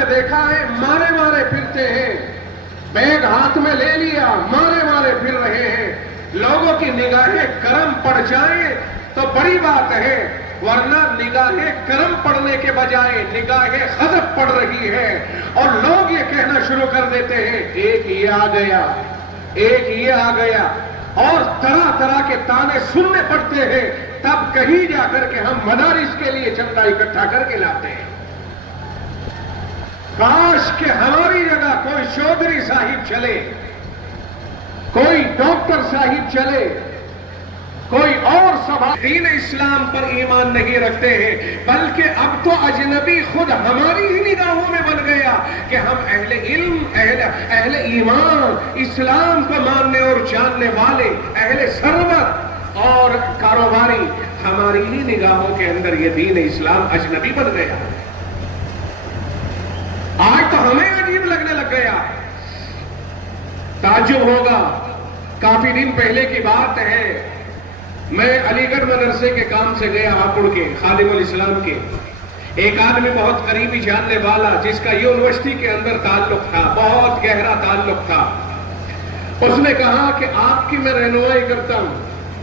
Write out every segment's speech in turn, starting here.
میں دیکھا ہے مارے مارے پھرتے ہیں، بیگ ہاتھ میں لے لیا مارے مارے پھر رہے ہیں۔ لوگوں کی نگاہیں کرم پڑ جائیں تو بڑی بات ہے، ورنہ نگاہیں کرم پڑنے کے بجائے نگاہیں غضب پڑ رہی ہے، اور لوگ یہ کہنا شروع کر دیتے ہیں ایک یہ آ گیا، ایک یہ آ گیا، اور طرح طرح کے تانے سننے پڑتے ہیں۔ تب کہیں جا کر کے ہم مدارس کے لیے چندہ اکٹھا کر کے لاتے ہیں۔ کاش کہ ہماری جگہ کوئی چودھری صاحب چلے، کوئی ڈاکٹر صاحب چلے، کوئی اور سبھا دین اسلام پر ایمان نہیں رکھتے ہیں، بلکہ اب تو اجنبی خود ہماری ہی نگاہوں میں بن گیا کہ ہم اہل علم، اہل ایمان، اسلام کو ماننے اور جاننے والے، اہل ثروت اور کاروباری، ہماری ہی نگاہوں کے اندر یہ دین اسلام اجنبی بن گیا۔ آج تو ہمیں عجیب لگنے لگ گیا۔ تعجب ہوگا، کافی دن پہلے کی بات ہے، میں علی گڑھ مدرسے کے کام سے گیا ہاپوڑ کے خادم الاسلام کے۔ ایک آدمی بہت قریبی جاننے والا جس کا یونیورسٹی کے اندر تعلق تھا، بہت گہرا تعلق تھا، اس نے کہا کہ آپ کی میں رہنمائی کرتا ہوں،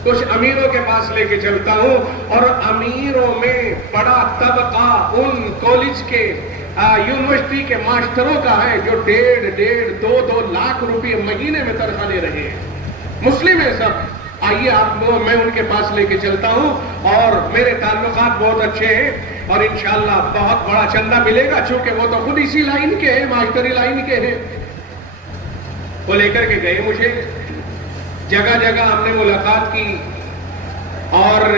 کچھ امیروں کے پاس لے کے چلتا ہوں، اور امیروں میں بڑا طبقہ ان کالج کے یونیورسٹی کے ماسٹروں کا ہے جو 1.5 لاکھ روپے مہینے میں تنخواہ لے رہے ہیں، مسلم ہے سب۔ آئیے آپ لوگ، میں ان کے پاس لے کے چلتا ہوں، اور میرے تعلقات بہت اچھے ہیں، اور انشاءاللہ بہت بڑا چندہ ملے گا، چونکہ وہ تو خود اسی لائن کے ہیں، ماسٹری لائن کے ہیں۔ وہ لے کر کے گئے مجھے، جگہ جگہ ہم نے ملاقات کی، اور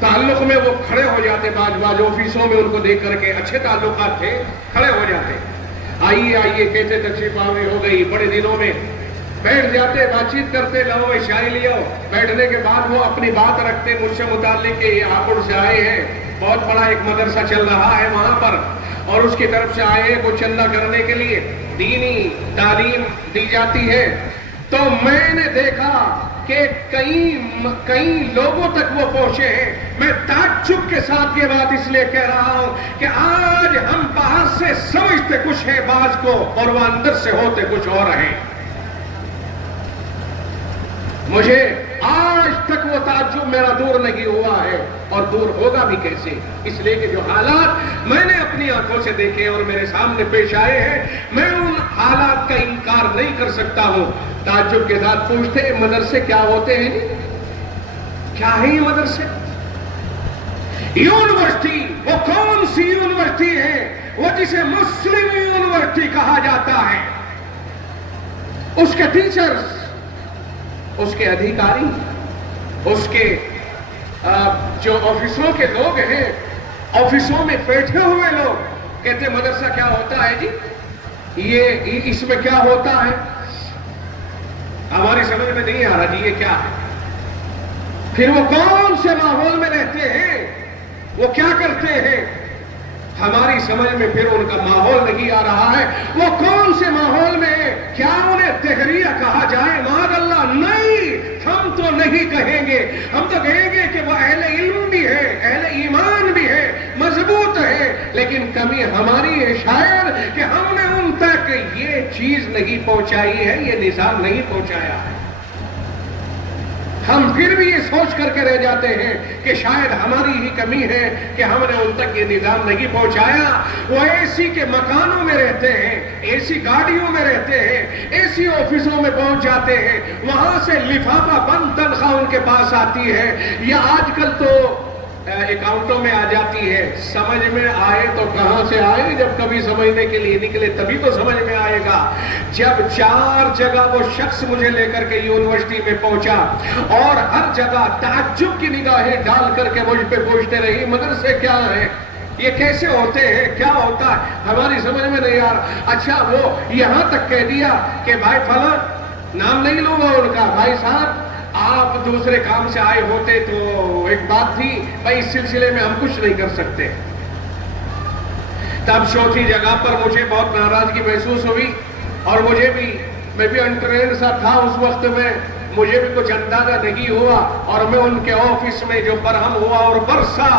تعلق میں وہ کھڑے ہو جاتے، باز آفیسوں میں ان کو دیکھ کر کے اچھے تعلقات تھے، کھڑے ہو جاتے، آئیے آئیے کہتے، تشریف آوری ہو گئی، بڑے دنوں میں بیٹھ جاتے، بات چیت کرتے، لو میں شاہی لیا، بیٹھنے کے بعد وہ اپنی بات رکھتے مجھ سے متعلق کہ یہ ہاپوڑ سے آئے ہیں، بہت بڑا ایک مدرسہ چل رہا ہے وہاں پر، اور اس کی طرف سے آئے ہیں کچھ چندہ کرنے کے لیے، دینی تعلیم دی جاتی ہے۔ تو میں نے دیکھا کہ کئی لوگوں تک وہ پہنچے ہیں۔ میں تعجب کے ساتھ یہ بات اس لیے کہہ رہا ہوں کہ آج ہم باہر سے سمجھتے کچھ ہے بعض کو، اور وہ اندر سے ہوتے کچھ اور ہیں۔ مجھے آج تک وہ تعجب میرا دور نہیں ہوا ہے، اور دور ہوگا بھی کیسے، اس لیے کہ جو حالات میں نے اپنی آنکھوں سے دیکھے اور میرے سامنے پیش آئے ہیں، میں ان حالات کا انکار نہیں کر سکتا ہوں۔ تعجب کے ساتھ پوچھتے ہیں مدرسے کیا ہوتے ہیں؟ کیا ہے یہ مدرسے؟ یونیورسٹی وہ کون سی یونیورسٹی ہے؟ وہ جسے مسلم یونیورسٹی کہا جاتا ہے۔ اس کے ٹیچرز، اس کے ادھیکاری، اس کے جو آفیسوں کے لوگ ہیں، آفیسوں میں بیٹھے ہوئے لوگ کہتے ہیں مدرسہ کیا ہوتا ہے جی، یہ اس میں کیا ہوتا ہے؟ ہماری سمجھ میں نہیں آ رہا جی یہ کیا ہے۔ پھر وہ کون سے ماحول میں رہتے ہیں، وہ کیا کرتے ہیں، ہماری سمجھ میں پھر ان کا ماحول نہیں آ رہا ہے۔ وہ کون سے ماحول میں ہے؟ کیا انہیں دہریہ کہا جائے؟ معاذ اللہ، نہیں، ہم تو نہیں کہیں گے، ہم تو کہیں گے کہ وہ اہل علم بھی ہے، اہل ایمان بھی ہے، مضبوط ہے، لیکن کمی ہماری ہے شاید کہ ہم نے ان تک یہ چیز نہیں پہنچائی ہے، یہ نظام نہیں پہنچایا ہے۔ ہم پھر بھی یہ سوچ کر کے رہ جاتے ہیں کہ شاید ہماری ہی کمی ہے کہ ہم نے ان تک یہ نظام نہیں پہنچایا۔ وہ اے سی کے مکانوں میں رہتے ہیں، اے سی گاڑیوں میں رہتے ہیں، اے سی آفسوں میں پہنچ جاتے ہیں، وہاں سے لفافہ بند تنخواہ ان کے پاس آتی ہے، یا آج کل تو اکاؤنٹوں میں آ جاتی ہے۔ سمجھ میں آئے تو کہاں سے آئے، جب کبھی سمجھنے کے لیے نکلے تبھی تو سمجھ میں آئے گا۔ جب 4 جگہ وہ شخص مجھے لے کر کے یونیورسٹی میں پہنچا، اور ہر جگہ تعجب کی نگاہیں ڈال کر کے مجھ پہ پوچھتے رہی مدرسے کیا ہیں، یہ کیسے ہوتے ہیں، کیا ہوتا ہے، ہماری سمجھ میں نہیں آ رہا۔ اچھا وہ یہاں تک کہہ دیا کہ بھائی فلاں، نام نہیں لوں گا ان کا، بھائی صاحب آپ دوسرے کام سے آئے ہوتے تو ایک بات تھی، بھائی اس سلسلے میں ہم کچھ نہیں کر سکتے۔ تب چوتھی جگہ پر مجھے بہت ناراضگی محسوس ہوئی، اور میں بھی انٹرین سا تھا اس وقت میں، مجھے بھی کچھ اندازہ نہیں ہوا، اور میں ان کے آفس میں جو برہم ہوا اور برسا،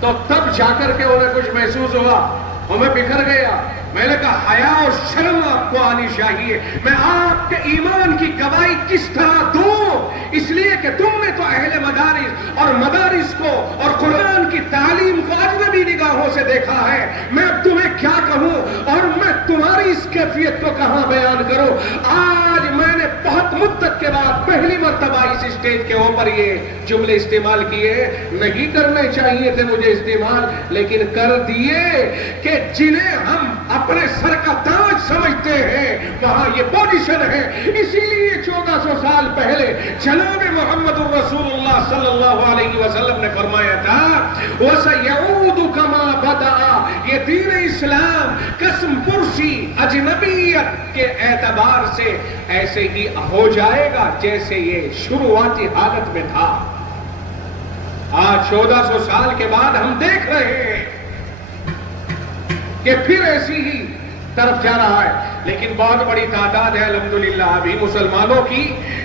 تو تب جا کر کے انہیں کچھ محسوس ہوا۔ اور میں بکھر گیا. میں نے کہا حیا اور شرم آپ کو آنی چاہیے. میں آپ کے ایمان کی گواہی کس طرح دوں؟ اس لیے کہ تم نے تو اہل مدارس اور مدارس کو اور قرآن کی تعلیم کو اجنبی نگاہوں سے دیکھا ہے. میں اب تمہیں کیا کہوں اور میں تمہاری اس کیفیت کو کہاں بیان کروں؟ آج میں نے بہت مدت کے بعد پہلی مرتبہ اس اسٹیج کے اوپر یہ جملے استعمال کیے. نہیں کرنے چاہیے تھے مجھے استعمال، لیکن کر دیے کہ جنہیں ہم اپنے سر کا تاج سمجھتے ہیں وہاں یہ پوزیشن ہے. اسی لیے 1400 سال پہلے جناب محمد الرسول اللہ صلی اللہ علیہ وسلم نے فرمایا تھا وَسَيَعُودُ كَمَا بَدَأَ. یہ دین اسلام قسم پرسی اجنبیت کے اعتبار سے ایسے ہی ہو جائے گا جیسے یہ شروعاتی حالت میں تھا. آج 1400 سال کے بعد ہم دیکھ رہے ہیں کہ پھر ایسی ہی طرف جا رہا ہے. لیکن بہت بڑی تعداد ہے الحمدللہ ابھی مسلمانوں کی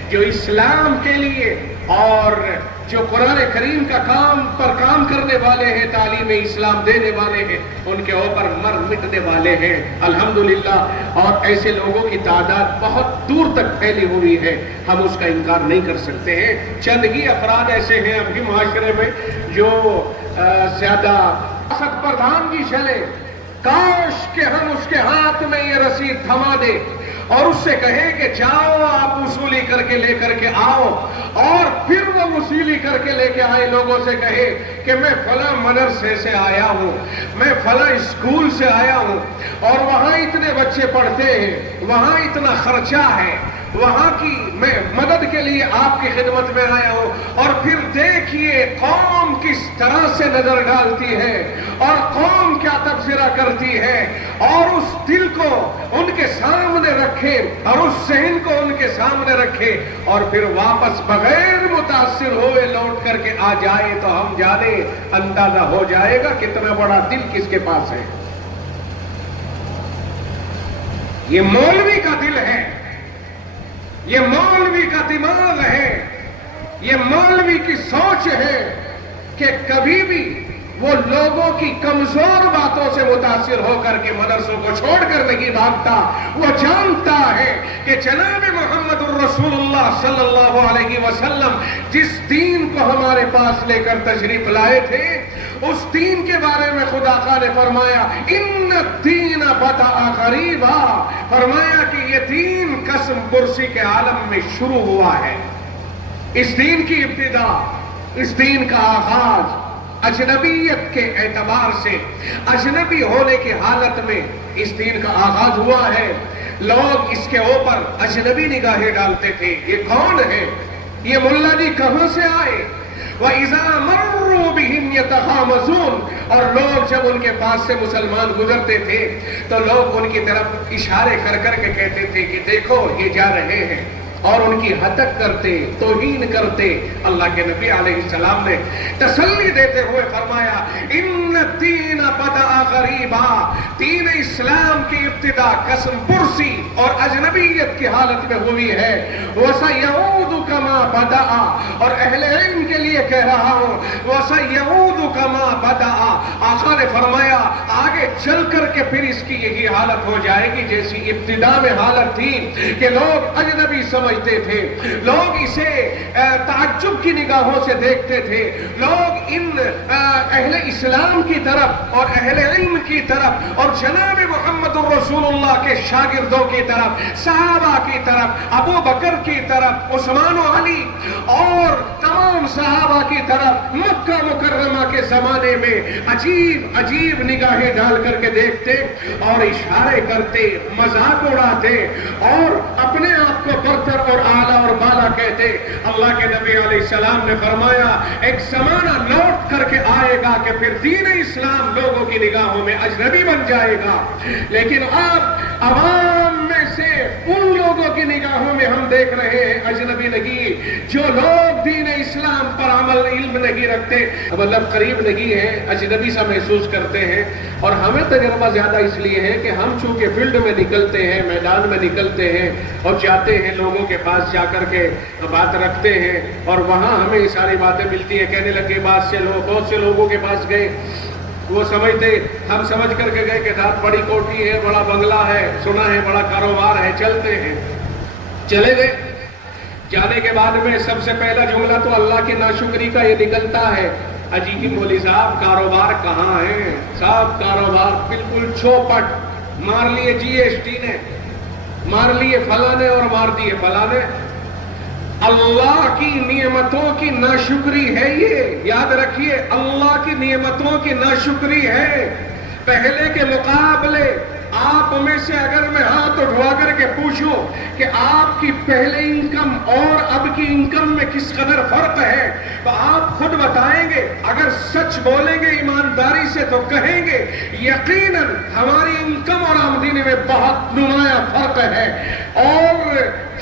جو اسلام کے لیے اور جو قرآن کریم کا کام کرنے والے ہیں، تعلیم اسلام دینے والے ہیں، ان کے اوپر مر مٹنے والے ہیں الحمدللہ. اور ایسے لوگوں کی تعداد بہت دور تک پھیلی ہوئی ہے، ہم اس کا انکار نہیں کر سکتے ہیں. چند ہی افراد ایسے ہیں ابھی معاشرے میں جو زیادہ سخت پردھان کی چلے. کاش کہ ہم اس کے ہاتھ میں یہ رسید تھما دے اور اس سے کہیں کہ جاؤ آپ وصولی کر کے آؤ، اور پھر وہ وصولی کر کے لے کے آئے لوگوں سے کہے کہ میں فلاں مدرسے سے آیا ہوں، میں فلاں اسکول سے آیا ہوں اور وہاں اتنے بچے پڑھتے ہیں، وہاں اتنا خرچہ ہے، وہاں کی میں مدد کے لیے آپ کی خدمت میں آیا ہوں. اور پھر دیکھیے قوم کس طرح سے نظر ڈالتی ہے اور قوم کیا تبصرہ کرتی ہے، اور اس دل کو ان کے سامنے رکھے اور اس ذہن کو ان کے سامنے رکھے اور پھر واپس بغیر متاثر ہوئے لوٹ کر کے آ جائے تو ہم جانے اندازہ ہو جائے گا کتنا بڑا دل کس کے پاس ہے. یہ مولوی کا دل ہے، یہ مولوی کا دماغ ہے، یہ مولوی کی سوچ ہے کہ کبھی بھی وہ لوگوں کی کمزور باتوں سے متاثر ہو کر کے مدرسوں کو چھوڑ کر نہیں بھاگتا. وہ جانتا ہے کہ جناب محمد الرسول اللہ صلی اللہ علیہ وسلم جس دین کو ہمارے پاس لے کر تشریف لائے تھے اس دین کے بارے میں خدا کا نے فرمایا ان الدین بدأ غریبا. فرمایا کہ یہ دین قسم پرسی کے عالم میں شروع ہوا ہے. اس دین کی ابتدا، اس دین کا آغاز اجنبیت کے اعتبار سے، اجنبی ہونے کی حالت میں اس دین کا آغاز ہوا ہے. لوگ اس کے اوپر اجنبی نگاہیں ڈالتے تھے. یہ کون ہے؟ یہ ملا جی کہاں سے آئے؟ وَإِذَا مَرُّوا بِهِمْ يَتَغَامَزُونَ. اور لوگ جب ان کے پاس سے مسلمان گزرتے تھے تو لوگ ان کی طرف اشارے کر کر کے کہتے تھے کہ دیکھو یہ جا رہے ہیں، اور ان کی ہتک کرتے، توہین کرتے. اللہ کے نبی علیہ السلام نے تسلی دیتے ہوئے فرمایا ان الدین بدأ غریبا. دین اسلام کی ابتدا قسم پرسی اور اجنبیت کی حالت میں ہوئی ہے. وَسَيَعُودُ كَمَا بَدَأَ. اور اہل علم کے لیے کہہ رہا ہوں وَسَيَعُودُ كَمَا بَدَأَ. آقا نے فرمایا آگے چل کر کے پھر اس کی یہی حالت ہو جائے گی جیسی ابتدا میں حالت تھی کہ لوگ اجنبی سمجھتے تھے، لوگ اسے تعجب کی نگاہوں سے دیکھتے تھے. لوگ ان اہل اسلام کی طرف اور اہل علم کی طرف اور جناب محمد الرسول اللہ کے شاگردوں کی طرف، صحابہ کی طرف، ابو بکر کی طرف، عثمان و علی اور تمام صحابہ کی طرف مکہ مکرمہ کے زمانے میں عجیب عجیب نگاہیں ڈال کر کے دیکھتے اور اشارے کرتے، مذاق اڑاتے اور اپنے آپ کو برتر اور اعلیٰ اور بالا کہتے. اللہ کے نبی علیہ السلام نے فرمایا ایک زمانہ لوٹ کر کے آئے گا کہ پھر دین اسلام لوگوں کی نگاہوں میں اجنبی بن جائے گا. لیکن اب عوام میں سے ان لوگوں کی نگاہوں میں ہم دیکھ رہے ہیں اجنبی نہیں، جو لوگ دین اسلام پر عمل علم نہیں رکھتے، مطلب قریب نہیں ہے، اجنبی سا محسوس کرتے ہیں. اور ہمیں تجربہ زیادہ اس لیے ہے کہ ہم چونکہ فیلڈ میں نکلتے ہیں، میدان میں نکلتے ہیں اور جاتے ہیں لوگوں کے پاس جا کر کے بات رکھتے ہیں اور وہاں ہمیں یہ ساری باتیں ملتی ہیں. کہنے لگے بہت سے لوگوں کے پاس گئے، وہ سمجھتے ہم سمجھ کر کے گئے کہ صاحب بڑی کوٹھی ہے, بڑا بنگلہ ہے, سنا ہے بڑا کاروبار ہے, چلتے ہیں. چلے گئے. جانے کے بعد میں سب سے پہلا جملہ تو اللہ کی ناشکری کا یہ نکلتا ہے, اجی مولوی صاحب کاروبار کہاں ہے؟ صاحب کاروبار بالکل چوپٹ, مار لیے جی ایس ٹی نے, مار لیے فلاں نے اور مار دیے فلاں نے. اللہ کی نعمتوں کی ناشکری ہے یہ, یاد رکھیے اللہ کی نعمتوں کی ناشکری ہے. پہلے کے مقابلے آپ میں سے اگر میں ہاتھ اٹھوا کر کے پوچھوں کہ آپ کی پہلے انکم اور اب کی انکم میں کس قدر فرق ہے تو آپ خود بتائیں گے. اگر سچ بولیں گے ایمانداری سے تو کہیں گے یقیناً ہماری انکم اور آمدنی میں بہت نمایاں فرق ہے. اور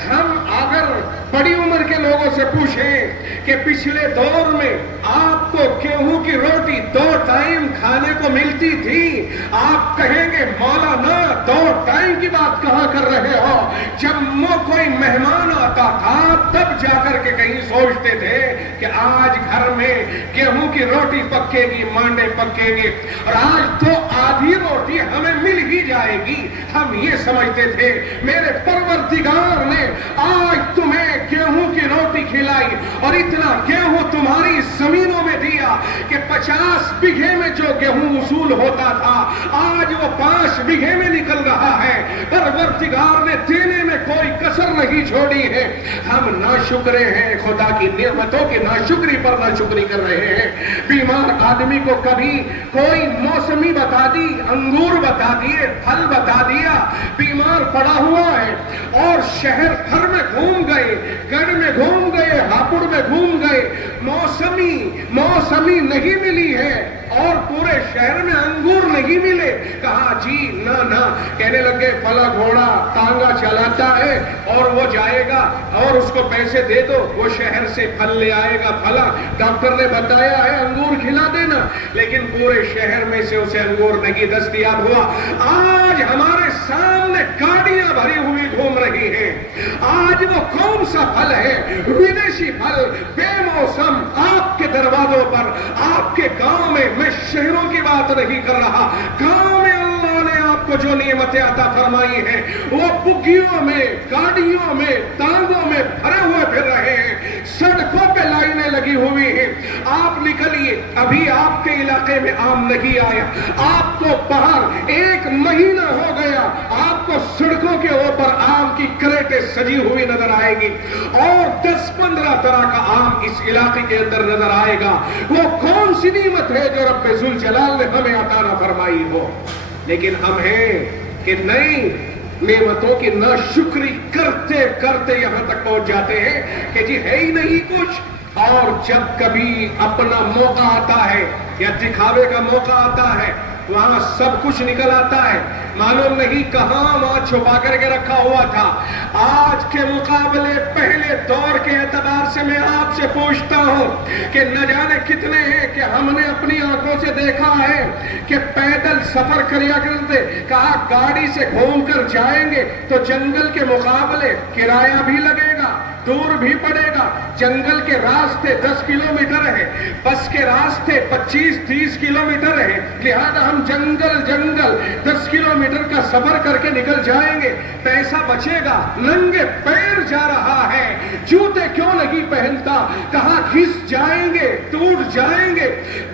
ہم اگر بڑی عمر کے لوگوں سے پوچھیں کہ پچھلے دور میں آپ کو گیہوں کی روٹی 2 ٹائم کھانے کو ملتی تھی, آپ کہیں گے مولانا 2 ٹائم کی بات کہاں کر رہے ہو؟ جب کوئی مہمان آتا تھا تب جا کر کے کہیں سوچتے تھے کہ آج گھر میں گیہوں کی روٹی پکے گی, مانڈے پکیں گے, اور آج تو آدھی روٹی ہمیں مل ہی جائے گی. ہم یہ سمجھتے تھے میرے پروردگار نے آج تمہیں گیہوں کی روٹی کھلائی اور اتنا گیہوں تمہاری زمینوں میں دیا کہ 50 بیگھے میں جو گیہوں وصول ہوتا تھا آج وہ 5 بیگھے میں نکل رہا ہے. پروردگار نے دینے میں کوئی کسر نہیں چھوڑی ہے. ہم ناشکرے ہیں, خدا کی نعمتوں کی ناشکری پر ناشکری کر رہے ہیں. بیمار آدمی کو کبھی کوئی موسمی بتا دی, انگور بتا دیے, پھل بتا دیا, بیمار پڑا ہوا ہے اور شہر بھر میں گھوم گئے, گڑھ میں گھوم گئے, ہاپوڑ میں گھوم گئے, موسمی نہیں ملی ہے اور پورے شہر میں انگور نہیں ملے. کہا جی نہ, کہنے لگے فلا گھوڑا تانگا چلاتا ہے اور وہ جائے گا اور اس کو پیسے دے دو, وہ شہر سے پھل لے آئے گا. پھلا ڈاکٹر نے بتایا ہے انگور کھلا دینا, لیکن پورے شہر میں سے اسے انگور نہیں دستیاب ہوا. آج ہمارے سامنے گاڑیاں بھری ہوئی گھوم رہی ہیں. آج وہ کون سا پھل ہے؟ ودیشی پھل بے موسم آپ کے دروازوں پر, آپ کے گاؤں میں. میں شہروں کی بات نہیں کر رہا, گاؤں میں اللہ نے آپ کو جو نعمتیں عطا فرمائی ہیں وہ بگیوں میں, گاڑیوں میں, تانگوں میں بھرے ہوئے پھر رہے ہیں. سڑکوں پہ لائنیں لگی ہوئی ہیں. آپ نکلیے, ابھی آپ کے علاقے میں آم نہیں آیا, آپ کو باہر 1 مہینہ ہو گیا, آپ کو سڑکوں کے اوپر آم کی کریٹیں سجی ہوئی نظر آئے گی اور 10-15 طرح کا آم اس علاقے کے اندر نظر آئے گا. وہ کون سی نعمت ہے جو رب ذوالجلال نے ہمیں عطا نہ فرمائی ہو؟ لیکن ہم ہیں کہ نہیں, نعمتوں کی ناشکری کرتے کرتے یہاں تک پہنچ جاتے ہیں کہ جی ہے ہی نہیں کچھ. اور جب کبھی اپنا موقع آتا ہے یا دکھاوے کا موقع آتا ہے وہاں سب کچھ نکل آتا ہے. معلوم نہیں کہاں وہاں چھپا کر کے رکھا ہوا تھا. آج کے مقابلے پہلے دور کے اعتبار سے میں آپ سے پوچھتا ہوں کہ نہ جانے کتنے ہیں کہ ہم نے اپنی آنکھوں سے دیکھا ہے کہ پیدل سفر کریا کرتے. کہا گاڑی سے گھوم کر جائیں گے تو جنگل کے مقابلے کرایہ بھی لگے گا, دور بھی پڑے گا. جنگل کے راستے 10 کلومیٹر ہے, بس کے راستے 25-30 کلومیٹر ہے, لہذا ہم جنگل 10 کلومیٹر کا سفر کر کے نکل جائیں گے. پیسہ بچے گا, ننگے پیر جا رہا ہے, جوتے کیوں نہیں پہنتا. کہاں گھس جائیں گے, ٹوٹ جائیں گے.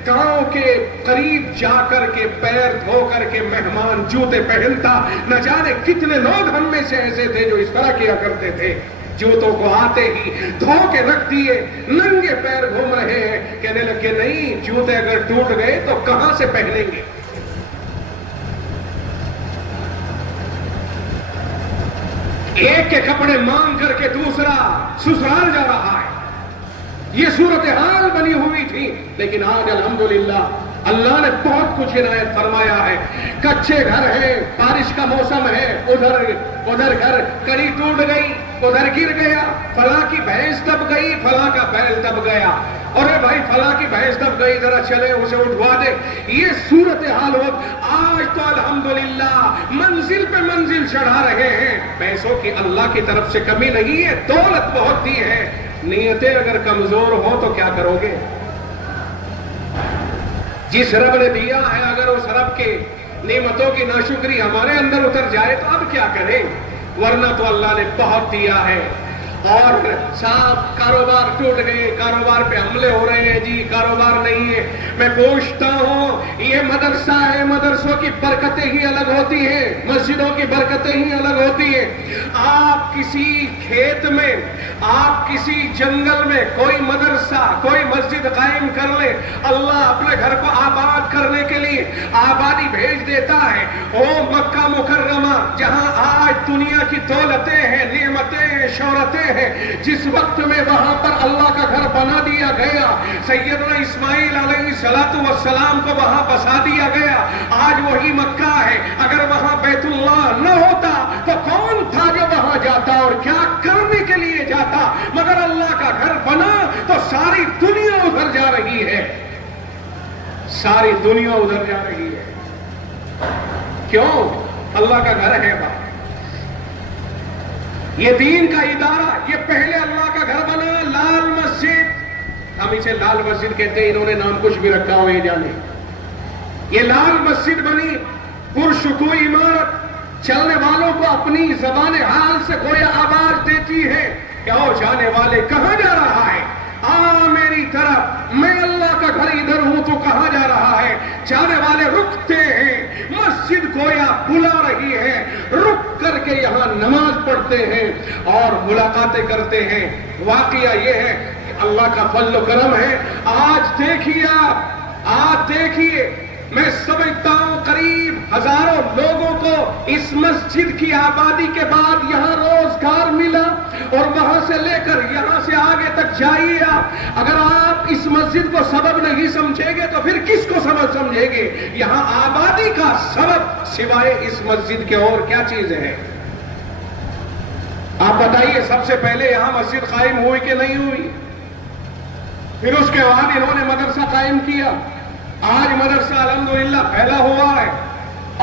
گاؤں کے قریب جا کر کے پیر دھو کر کے مہمان جوتے پہنتا. نہ جانے کتنے لوگ ہم میں سے ایسے تھے جو اس طرح کیا کرتے تھے, جوتوں کو آتے ہی دھو کے رکھ دیے, ننگے پیر گھوم رہے ہیں. کہنے لگے نہیں, جوتے اگر ٹوٹ گئے تو کہاں سے پہنیں گے. ایک کے کپڑے مانگ کر کے دوسرا سسرال جا رہا ہے. یہ صورتحال بنی ہوئی تھی. لیکن آج الحمدللہ اللہ نے بہت کچھ عنایت فرمایا ہے. کچے گھر ہیں, بارش کا موسم ہے, ادھر گھر کڑی ٹوٹ گئی, ادھر گر گیا, فلاں کی بھینس دب گئی, فلاں کا بیل دب گیا, اور بھائی فلاں کی بھینس دب گئی, ذرا چلے اسے اٹھوا دے. یہ صورتحال ہو. آج تو الحمدللہ منزل پہ منزل چڑھا رہے ہیں. پیسوں کی اللہ کی طرف سے کمی نہیں ہے, دولت بہت دی ہے. نیتیں اگر کمزور ہو تو کیا کرو گے؟ جس رب نے دیا ہے اگر اس رب کے نعمتوں کی ناشکری ہمارے اندر اتر جائے تو اب کیا کریں؟ ورنہ تو اللہ نے بہت دیا ہے. اور صاحب کاروبار ٹوٹ گئے، کاروبار پہ حملے ہو رہے ہیں، جی کاروبار نہیں ہے. میں پوچھتا ہوں یہ مدرسہ ہے، مدرسوں کی برکتیں ہی الگ ہوتی ہیں، مسجدوں کی برکتیں ہی الگ ہوتی ہیں. آپ کسی کھیت میں، آپ کسی جنگل میں کوئی مدرسہ، کوئی مسجد قائم کر لے، اللہ اپنے گھر کو آباد کرنے کے لیے آبادی بھیج دیتا ہے. او مکہ مکرمہ جہاں آج دنیا کی دولتیں ہیں، نعمتیں ہیں، شہرتیں ہیں، جس وقت میں وہاں پر اللہ کا گھر بنا دیا گیا، سیدنا اسماعیل علیہ السلام کو وہاں بسا دیا گیا. آج وہی مکہ ہے. اگر وہاں بیت اللہ نہ ہوتا تو کون تھا جو وہاں جاتا اور کیا کرنے کے لیے جاتا؟ مگر اللہ کا گھر بنا تو ساری دنیا ادھر جا رہی ہے، ساری دنیا ادھر جا رہی ہے. کیوں؟ اللہ کا گھر ہے وہاں. یہ دین کا ادارہ، یہ پہلے اللہ کا گھر بنا. لال مسجد، ہم اسے لال مسجد کہتے ہیں، انہوں نے نام کچھ بھی رکھا ہو یہ جانے. یہ لال مسجد بنی، پرشکوہ عمارت، چلنے والوں کو اپنی زبان حال سے گویا آواز دیتی ہے کہ او جانے والے کہاں جا رہا ہے؟ آ میری طرف، میں اللہ کا گھر ادھر ہوں تو کہاں جا رہا ہے؟ جانے والے رکتے ہیں، مسجد گویا بلا رہی ہے، رک کر کے یہاں نماز پڑھتے ہیں اور ملاقاتیں کرتے ہیں. واقعہ یہ ہے کہ اللہ کا فضل و کرم ہے. آج دیکھیے آپ، آج دیکھیے، میں سمجھتا ہوں قریب ہزاروں لوگوں کو اس مسجد کی آبادی کے بعد یہاں روزگار ملا. اور وہاں سے لے کر یہاں سے آگے تک جائیے آپ، اگر آپ اس مسجد کو سبب نہیں سمجھیں گے تو پھر کس کو سبب سمجھیں گے؟ یہاں آبادی کا سبب سوائے اس مسجد کے اور کیا چیز ہے؟ آپ بتائیے. سب سے پہلے یہاں مسجد قائم ہوئی کہ نہیں ہوئی؟ پھر اس کے بعد انہوں نے مدرسہ قائم کیا. آج مدرسہ الحمدللہ پھیلا ہوا ہے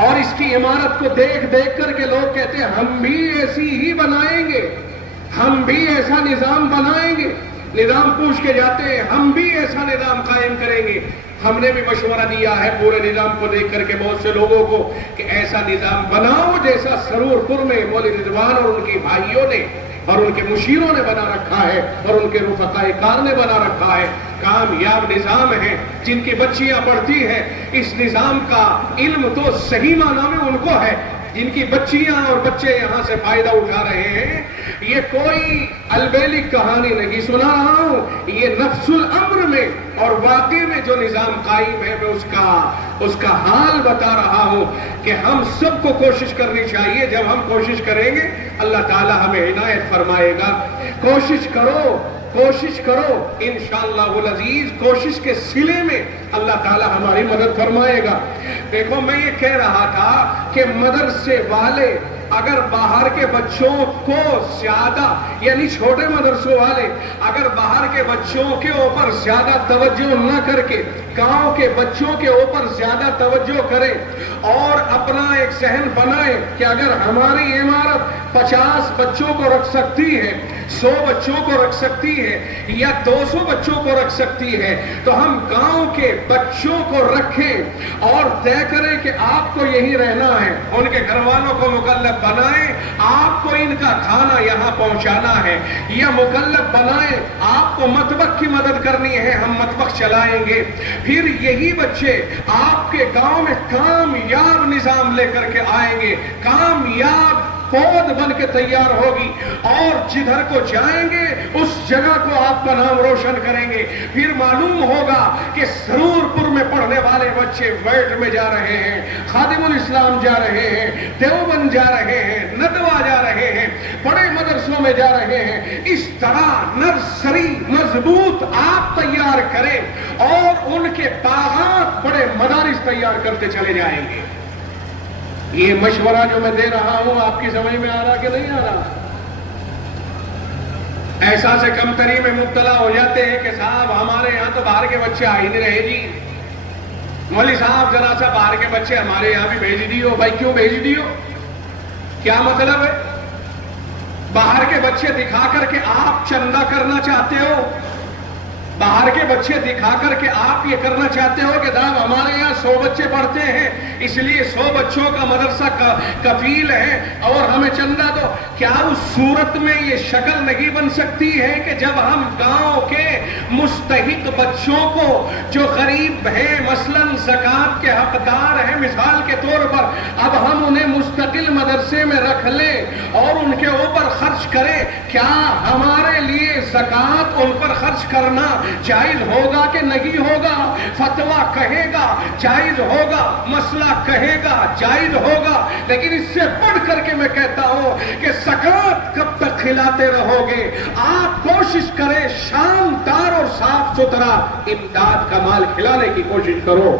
اور اس کی عمارت کو دیکھ دیکھ کر کے لوگ کہتے ہیں ہم بھی ایسی ہی بنائیں گے، ہم بھی ایسا نظام بنائیں گے. نظام پوچھ کے جاتے ہیں، ہم بھی ایسا نظام قائم کریں گے. ہم نے بھی مشورہ دیا ہے پورے نظام کو دیکھ کر کے بہت سے لوگوں کو کہ ایسا نظام بناؤ جیسا سرور پور میں مولوی رضوان اور ان کی بھائیوں نے اور ان کے مشیروں نے بنا رکھا ہے اور ان کے رفقائے کار نے بنا رکھا ہے. کامیاب نظام ہے. جن کی بچیاں پڑھتی ہیں اس نظام کا علم تو صحیح معنی میں ان کو ہے. جن کی بچیاں اور بچے یہاں سے فائدہ اٹھا رہے ہیں. یہ کوئی البیلی کہانی نہیں سنا رہا ہوں، یہ نفس الامر میں اور واقع میں جو نظام قائم ہے میں اس کا حال بتا رہا ہوں کہ ہم سب کو کوشش کرنی چاہیے. جب ہم کوشش کریں گے اللہ تعالی ہمیں عنایت فرمائے گا. کوشش کرو، کوشش کرو، انشاءاللہ العزیز کوشش کے صلے میں اللہ تعالی ہماری مدد فرمائے گا. دیکھو میں یہ کہہ رہا تھا کہ مدرسے والے اگر باہر کے بچوں کو زیادہ، یعنی چھوٹے مدرسوں والے اگر باہر کے بچوں کے اوپر زیادہ توجہ نہ کر کے گاؤں کے بچوں کے اوپر زیادہ توجہ کریں اور اپنا ایک ذہن بنائیں کہ اگر ہماری عمارت 50 بچوں کو رکھ سکتی ہے، 100 بچوں کو رکھ سکتی ہے یا 200 بچوں کو رکھ سکتی ہے تو ہم گاؤں کے بچوں کو رکھیں اور طے کریں کہ آپ کو یہی رہنا ہے. ان کے گھر والوں کو مکلف بنائیں، آپ کو ان کا کھانا یہاں پہنچانا ہے، یا مکلف بنائیں آپ کو مطبخ کی مدد کرنی ہے، ہم مطبخ چلائیں گے. پھر یہی بچے آپ کے گاؤں میں کامیاب نظام لے کر کے آئیں گے، کامیاب پود بن کے تیار ہوگی اور جدھر کو جائیں گے اس جگہ کو آپ کا نام روشن کریں گے. پھر معلوم ہوگا کہ سرور پور میں پڑھنے والے بچے ویٹ میں جا رہے ہیں، خادم الاسلام جا رہے ہیں، دیوبند جا رہے ہیں، ندوہ جا رہے ہیں، بڑے مدرسوں میں جا رہے ہیں. اس طرح نرسری مضبوط آپ تیار کریں اور ان کے باغات بڑے مدارس تیار کرتے چلے جائیں گے. یہ مشورہ جو میں دے رہا ہوں آپ کی سمجھ میں آ رہا کہ نہیں آ رہا؟ ایسا سے کمتری میں مبتلا ہو جاتے ہیں کہ صاحب ہمارے یہاں تو باہر کے بچے آ ہی نہیں رہے جی. مولوی صاحب ذرا سا باہر کے بچے ہمارے یہاں بھی بھیج دیو. بھائی کیوں بھیج دیو؟ کیا مطلب ہے؟ باہر کے بچے دکھا کر کے آپ چندہ کرنا چاہتے ہو؟ باہر کے بچے دکھا کر کے آپ یہ کرنا چاہتے ہو کہ جناب ہمارے یہاں 100 بچے پڑھتے ہیں اس لیے 100 بچوں کا مدرسہ کفیل ہے اور ہمیں چندہ دو. کیا اس صورت میں یہ شکل نہیں بن سکتی ہے کہ جب ہم گاؤں کے مستحق بچوں کو جو غریب ہیں مثلا زکوٰۃ کے حقدار ہیں مثال کے طور پر اب ہم انہیں مستقل مدرسے میں رکھ لیں اور ان کے اوپر خرچ کریں, کیا ہمارے لیے زکوٰۃ ان پر خرچ کرنا جائز ہوگا کہ نہیں ہوگا؟ فتویٰ کہے گا جائز ہوگا, مسئلہ کہے گا جائز ہوگا, لیکن اس سے بڑھ کر کے میں کہتا ہوں کہ زکوٰۃ کب تک کھلاتے رہو گے؟ آپ کوشش کریں شاندار اور صاف ستھرا امداد کا مال کھلانے کی کوشش کرو.